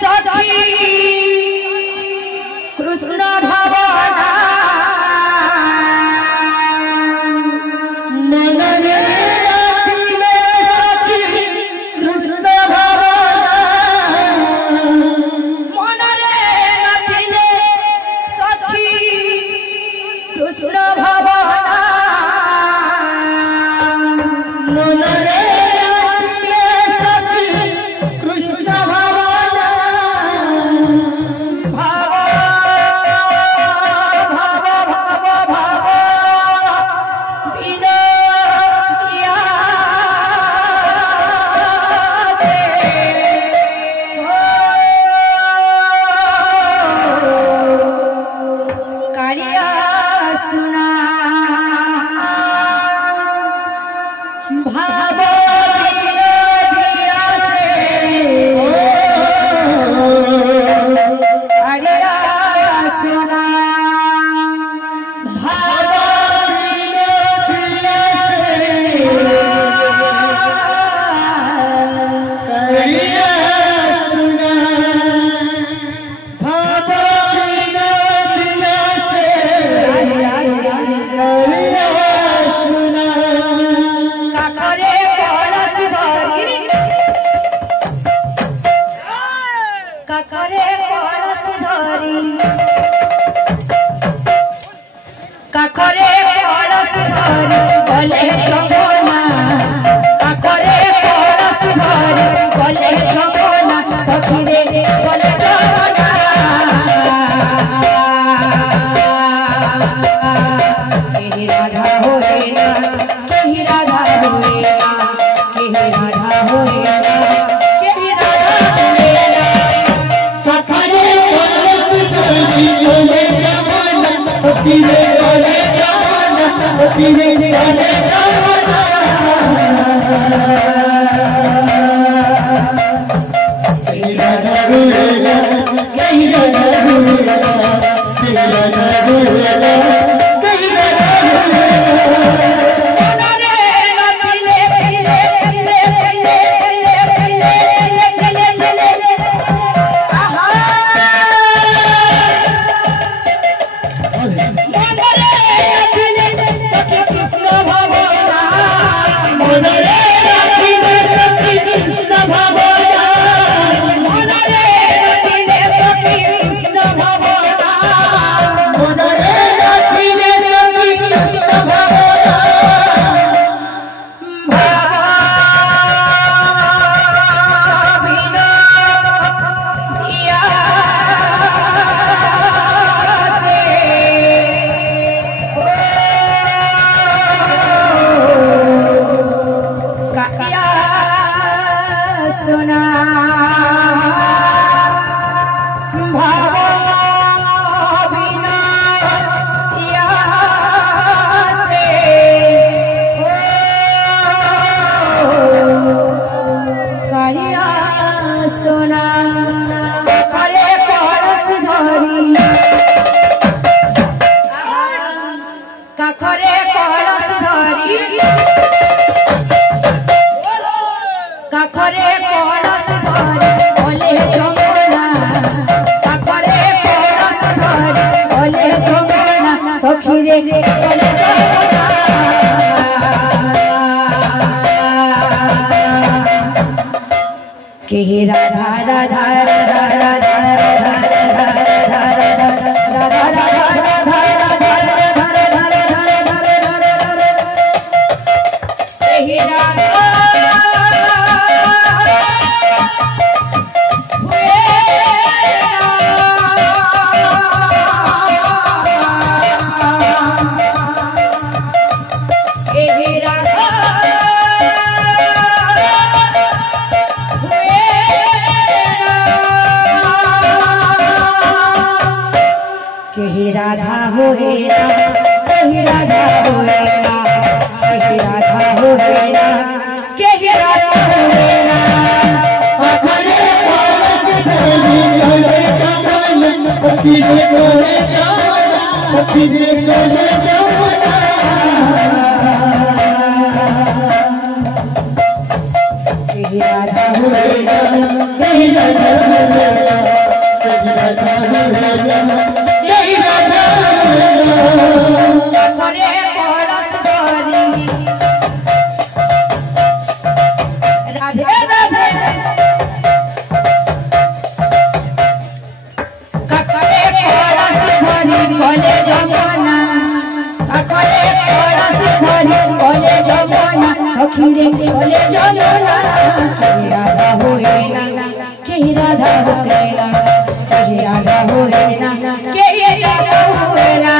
सखी कृष्ण भवना मनरे रतिले सखी कृष्ण भवना मनरे रतिले सखी कृष्ण भवना मनरे रतिले सखी कृष्ण भवना भाव भाव भाव भाव विनोदिया से कालिया सुना भाव विनोदिया से कालिया सुना भाव करिया सुना भाव विनोदिया से करिया सुना काकरे कलश धरी काकरे कलश धरी काकरे कलश धरी गले जमुना काकरे कलश धरी गले जमुना सखी रे गले जमुना केही राधा होए ना केही राधा होए ना केही राधा होए ना केही राधा होए ना सखरे कलश धरी गले जमुना सखी रे गले जमुना सखी रे गले जमुना कहीं राधा रोएगा कहीं राधा रोएगा कहीं राधा रोएगा कहीं राधा रोएगा मनरे रतिले तिले तिले तिले तिले तिले तिले तिले आहा मनरे रतिले सखी कृष्ण भवना मनरे रतिले सखी कृष्ण भवना मनरे रतिले सखी कृष्ण भवना मनरे रतिले सखी कृष्ण भवना विनोदिया से काकिया सुना भाव विनोदिया से कालिया सुना करे कलश धरी काखरे कलश धरी काखरे कलश धरी बोले जमुना काखरे कलश धरी बोले जमुना सखी रे बोले जमुना केही राधा राधा राधा राधा राधा राधा राधा केही राधा केही राधा केही राधा होए ना केही राधा होए ना केही राधा होए ना केही राधा होए ना सखरे कलश धरी गले जमुना सखी रे गले जमुना सखी रे गले जमुना केही राधा होएगा कहीं राधा होएगा कहीं राधा होए ना कहीं राधा होए ना कहीं राधा होए ना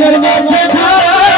Your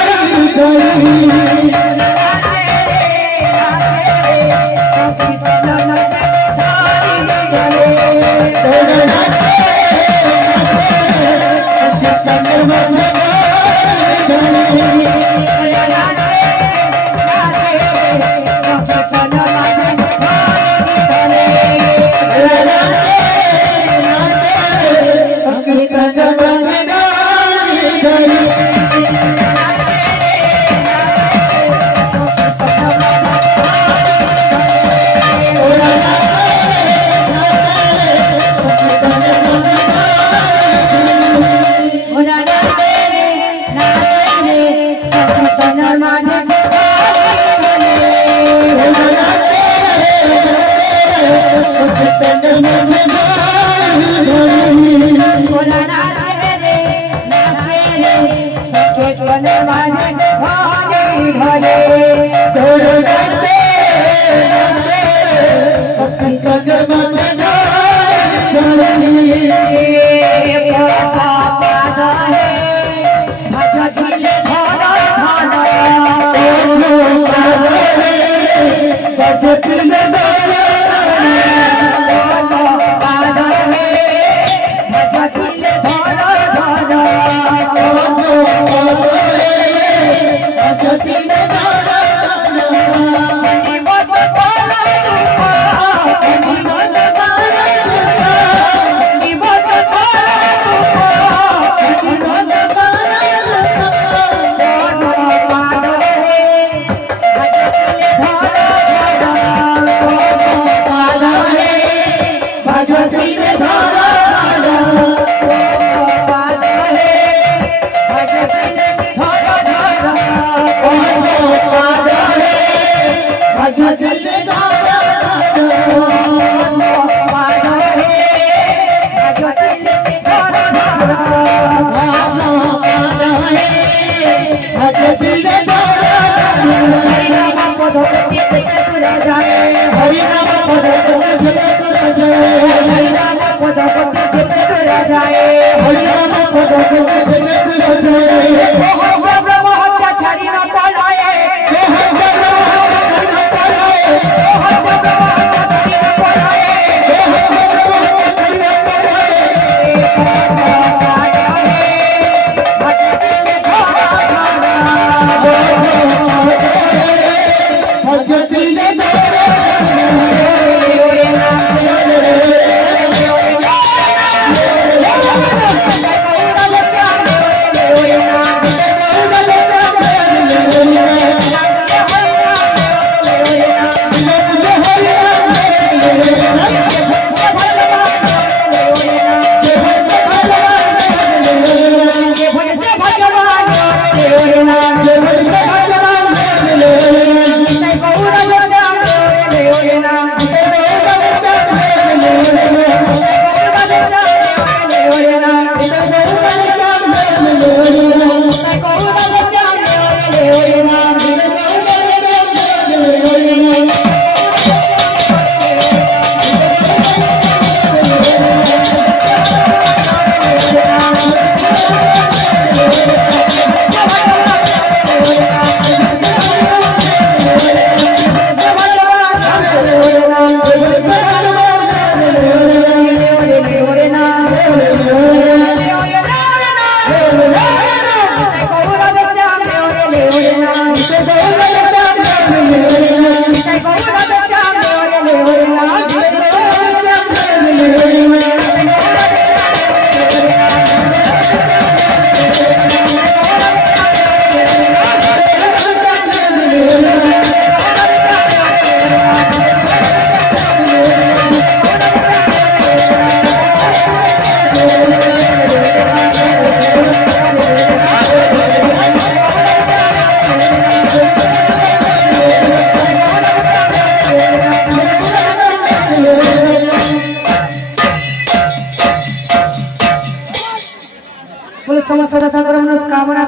समस्त मनस्कामना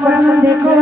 देखो